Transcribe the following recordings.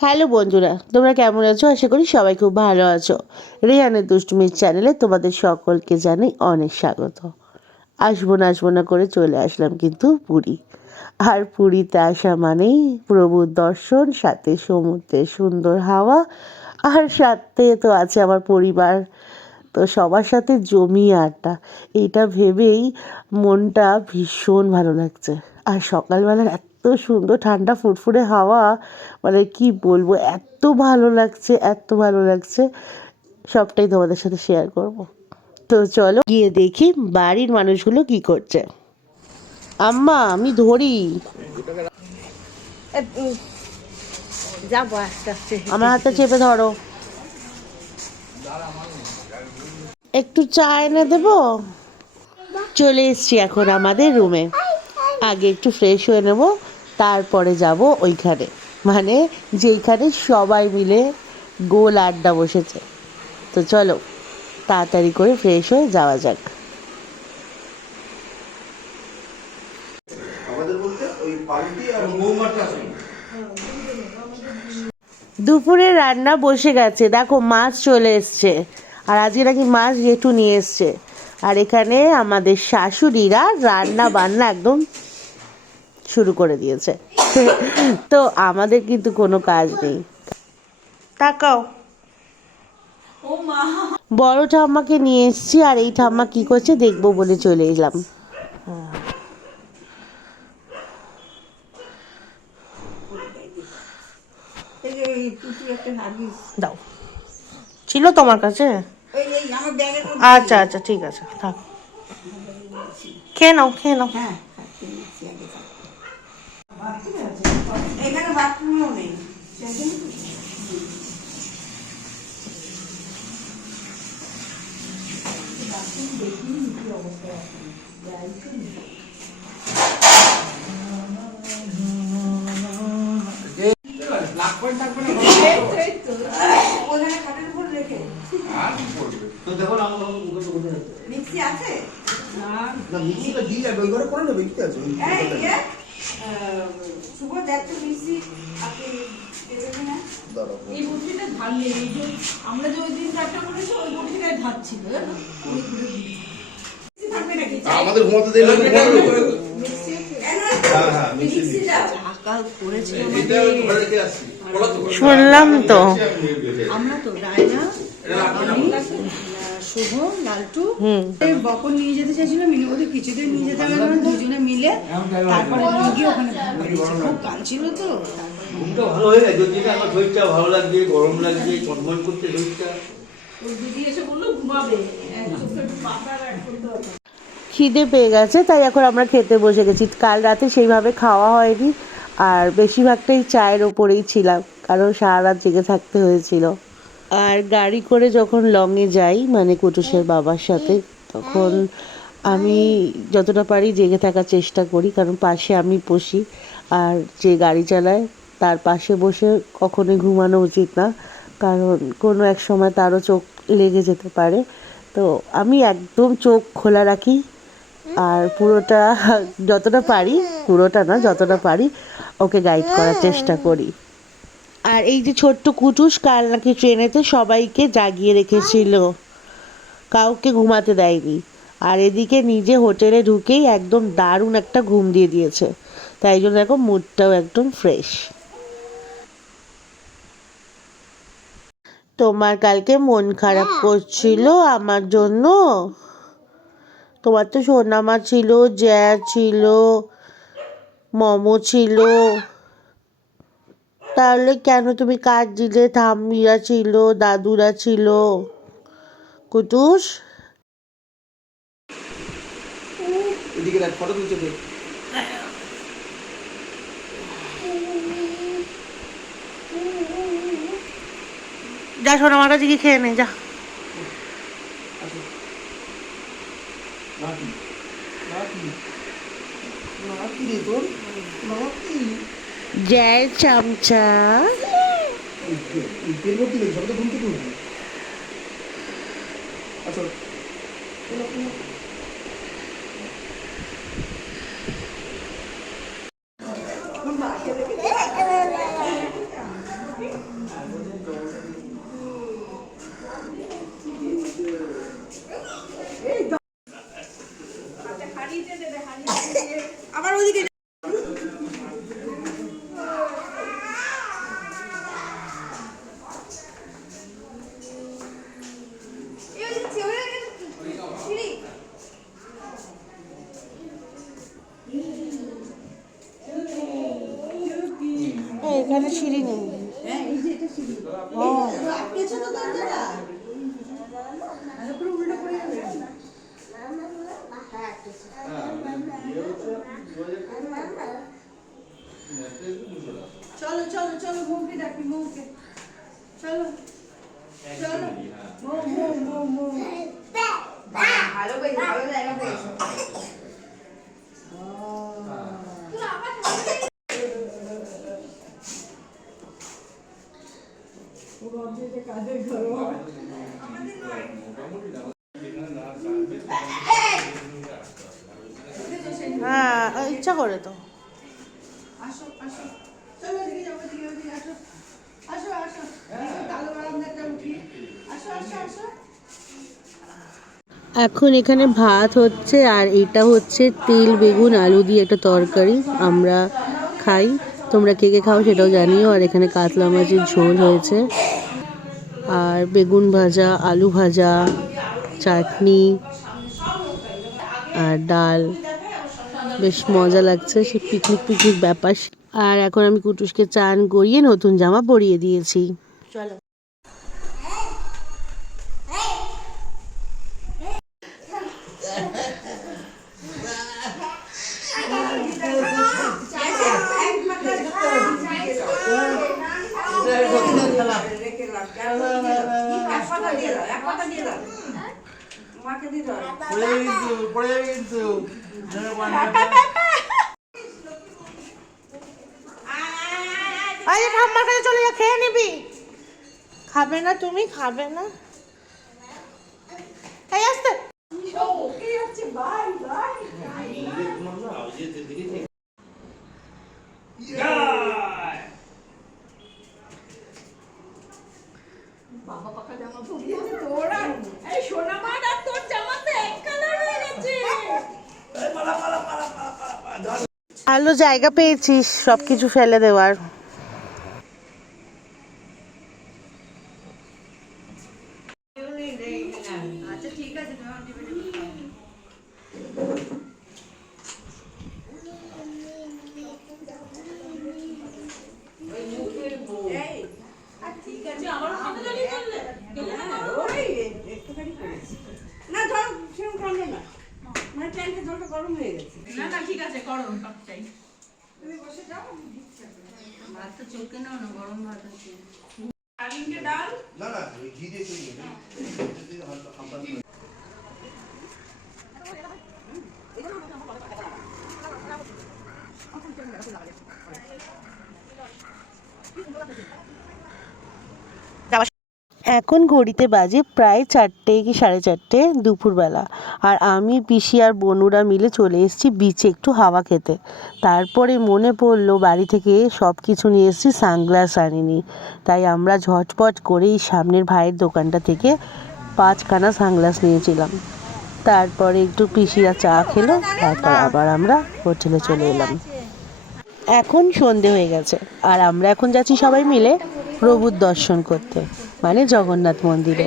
Hello বন্ধুরা, তোমরা কেমন আছো? আশা করি সবাই খুব ভালো আছো। রেহানের দুষ্টুমির চ্যানেলে তোমাদের সকলকে জানাই অনেক স্বাগত। আসবো না করে চলে আসলাম কিন্তু পুরী। আর পুরীতে আসা মানেই প্রভুর দর্শন, সাথে সমুদ্রের সুন্দর হাওয়া, আর সাথে তো আছে আমার পরিবার। তো সবার সাথে জমিয়ে আড্ডা, এইটা ভেবেই মনটা ভীষণ ভালো লাগছে। আর সকালবেলার এত সুন্দর ঠান্ডা ফুরফুরে হাওয়া, মানে কি বলবো, এত ভালো লাগছে, এত ভালো লাগছে, সবটাই তোমাদের সাথে শেয়ার করব। তো চলো গিয়ে দেখি বাড়ির মানুষগুলো কি করছে। আম্মা আমি ধরি, যাবো আস্তে আস্তে। আমার হাতটা চেপে ধরো। একটু চা এনে দেবো। চলে এসছি এখন আমাদের রুমে। আগে একটু ফ্রেশ হয়ে নেব, তারপরে যাব ওইখানে, মানে যেইখানে সবাই মিলে গোল আড্ডা বসেছে। তো চলো তাড়াতাড়ি করে ফ্রেশ হয়ে যাওয়া যাক। দুপুরে রান্না বসে গেছে, দেখো মাছ চলে এসছে। আর আজকে নাকি মাছ জেঠু নিয়ে এসছে। আর এখানে আমাদের শাশুড়িরা রান্না বান্না একদম শুরু করে দিয়েছে। তো আমাদের কিন্তু কোনো কাজ নেই। তাকাও, বড় ঠাম্মাকে নিয়ে এসছি, আর এই ঠাম্মা কি করছে দেখবো বলে চলে এলাম। দাও, ছিল তোমার কাছে? আচ্ছা আচ্ছা, ঠিক আছে, থাক, খেয়ে নাও খেয়ে নাও। এখানে বাথরুমও নেই। মিক্সি আছে? মিক্সিটা দিয়ে যাবে, ওই ঘরে করে নেবে, কি আছে? শুভ দেখতে মিক্সি আপনি দেবেন না? এই বুদ্ধিটা ধার নেই, এই যে আমরা যে ওই দিন চারটা করেছি ওই বুদ্ধিটাই ধার ছিল। আমাদের ঘুমাতে দিলে শুনলাম তো। আমরা তো রায়না, শুভ, লালটু বকন নিয়ে যেতে চাইছিল, মিনিমতি কিছুদিন নিয়ে যেতে পারবে না, দুজনে মিলে তারপরে নিয়ে গিয়ে ওখানে খুব কাঁদছিল। তো ঘুমটা ভালো হয়ে গেছে, যদি আমার শরীরটা ভালো লাগছে, গরম লাগছে, চটমট করছে শরীরটা। দিদি এসে বললো ঘুমাবে, খিদে পেয়ে গেছে, তাই এখন আমরা খেতে বসে গেছি। কাল রাতে সেইভাবে খাওয়া হয়নি, আর বেশিরভাগটাই চায়ের ওপরেই ছিলাম, কারণ সারা রাত জেগে থাকতে হয়েছিল। আর গাড়ি করে যখন লংয়ে যাই, মানে কুটুসের বাবার সাথে, তখন আমি যতটা পারি জেগে থাকার চেষ্টা করি, কারণ পাশে আমি বসি। আর যে গাড়ি চালায় তার পাশে বসে কখনোই ঘুমানো উচিত না, কারণ কোনো এক সময় তারও চোখ লেগে যেতে পারে। তো আমি একদম চোখ খোলা রাখি, আর পুরোটা যতটা পারি, পুরোটা না যতটা পারি, ওকে গাইড করার চেষ্টা করি। আর এই যে ছোট্ট কুটুস কাল নাকি ট্রেনেতে সবাইকে জাগিয়ে রেখেছিল, কাউকে ঘুমাতে দেয়নি। আর এদিকে নিজে হোটেলে ঢুকেই একদম দারুণ একটা ঘুম দিয়ে দিয়েছে, তাই জন্য দেখো মুডটাও একদম ফ্রেশ। তোমার কালকে মন খারাপ করছিল আমার জন্য? তোমার তো সোনামা ছিল, জ্যা ছিল, মমো ছিল, তাহলে কেন তুমি কাঁদছিলে? ঠাম্মিরা ছিল, দাদুরা ছিল। কুটুস, এদিকে দেখ, ফটো তুলছে দেখ। যা সোনামার কাছে গিয়ে খেয়ে নে, যা। জয় চামচা। সিঁড়ি নেই। হ্যাঁ এই যে এটা সিঁড়ি। ও আটকেছে তো দরজাটা। আর পুরো উল্টো পড়ে যাবে। হ্যাঁ আটকেছে। চলো চলো চলো মৌকে ডাকি মৌকে। চলো চলো মৌ মৌ মৌ মৌ। ভালো পেয়েছে, ভালো জায়গা পেয়েছে। হ্যাঁ, ইচ্ছা করে তো। আসো আসো চলো এদিকে যাবো এদিকে ওদিকে আসো আসো আসো কালো বারান্দাটা উঠি আসো আসো আসো এখন এখানে ভাত হচ্ছে আর এটা হচ্ছে তেল বেগুন আলু দিয়ে একটা তরকারি আমরা খাই। তোমরা কে কে খাও সেটাও জানিও। আর এখানে কাতলা মাছের ঝোল হয়েছে আর বেগুন ভাজা, আলু ভাজা, চাটনি আর ডাল। বেশ মজা লাগছে, সে পিকনিক পিকনিক ব্যাপার। আর এখন আমি কুটুসকে চান করিয়ে নতুন জামা পরিয়ে দিয়েছি। চলো আরে ঠাম্মার কাছে চলে যা, খেয়ে নিবি। খাবে না তুমি? খাবে না? এই আসতে ভালো জায়গা পেয়েছিস সবকিছু ফেলে দেওয়ার। আচ্ছা ঠিক আছে না ধর সেরকম ঠান্ডা না মানে ট্যাঙ্কের জলটা গরম হয়ে গেছে না না ঠিক আছে গরম কাপ চাই তুমি বসে যাও ভাত তো চলকে নাও না গরম ভাত আছে আলিমকে ডাল না না ঘি দিয়ে তৈরি এখন ঘড়িতে বাজে প্রায় 4টে কি 4:30 দুপুরবেলা। আর আমি পিসি আর বনুরা মিলে চলে এসেছি বিচে একটু হাওয়া খেতে। তারপরে মনে পড়লো বাড়ি থেকে সব কিছু নিয়ে এসেছি, সানগ্লাস আনিনি। তাই আমরা ঝটপট করেই সামনের ভাইয়ের দোকানটা থেকে 5খানা সানগ্লাস নিয়েছিলাম। তারপরে একটু পিসিরা চা খেলো, তারপর আবার আমরা হোটেলে চলে এলাম। এখন সন্ধে হয়ে গেছে আর আমরা এখন যাচ্ছি সবাই মিলে প্রভুর দর্শন করতে, মানে জগন্নাথ মন্দিরে।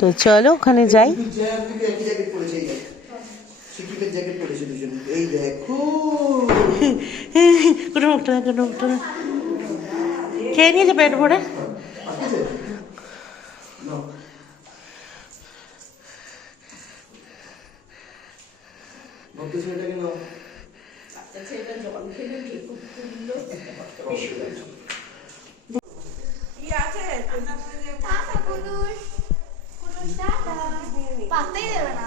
তো চলো ওখানে যাই। খেয়ে নিয়েছে পেট ভরে। পাত্তাই দেবে না।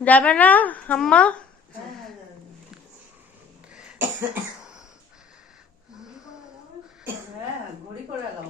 যাবে না আম্মা? ঘড়ি করে লাগাও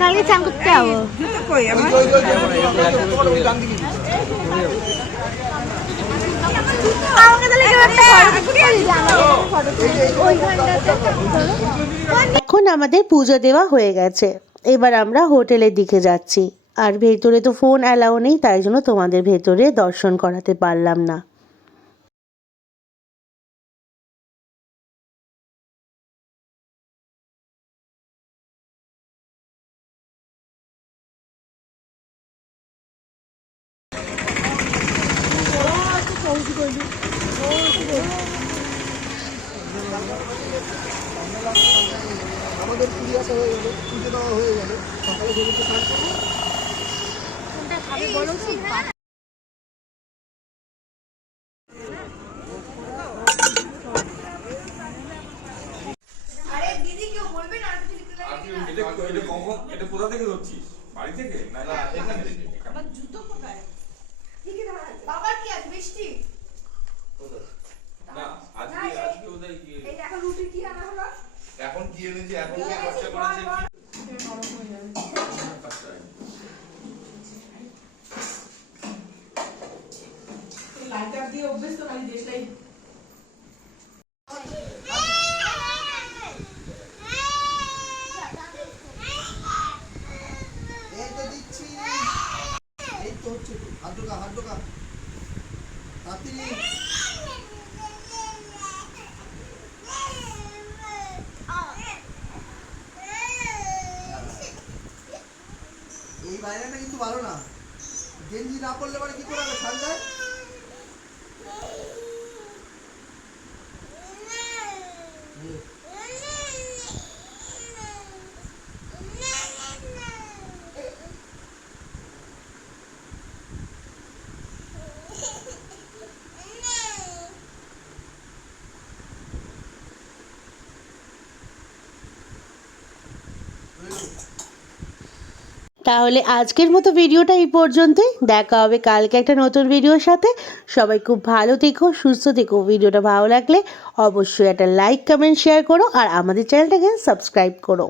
কালকে চান করতে যাবো। জুতো কই আমার এখন আমাদের পুজো দেওয়া হয়ে গেছে, এবার আমরা হোটেলের দিকে যাচ্ছি। আর ভেতরে তো ফোন অ্যালাউ নেই, তাই জন্য তোমাদের ভেতরে দর্শন করাতে পারলাম না। আমাদের পুজো আসা হয়ে গেল, পুজো দেওয়া হয়ে গেল, সকালে ঘুরতে স্নান করবো। এটা কোথা থেকে ধরছিস? বাড়ি থেকে না এখান থেকে? বাবার কি আজ বৃষ্টি? না আজকে ওদের গিয়ে এই এখন রুটি কি রান্না হলো? এখন কি এনেছি এখন কি খরচা করেছে লাইটার দিয়ে অভ্যেস তো খালি দেশ লাইট এই তো দিচ্ছি, এই তো হচ্ছে তো। হাত ঢোকা, হাত ঢোকা, তাড়াতাড়ি। এই বাইরেটা কিন্তু ভালো না, গেঞ্জি না পরলে পরে কি করে হবে ঠান্ডায়? তাহলে আজকের মতো ভিডিওটা এই পর্যন্তই, দেখা হবে কালকে একটা নতুন ভিডিওর সাথে। সবাই খুব ভালো থেকো, সুস্থ থেকো। ভিডিওটা ভালো লাগলে অবশ্যই একটা লাইক, কমেন্ট, শেয়ার করো আর আমাদের চ্যানেলটাকে সাবস্ক্রাইব করো।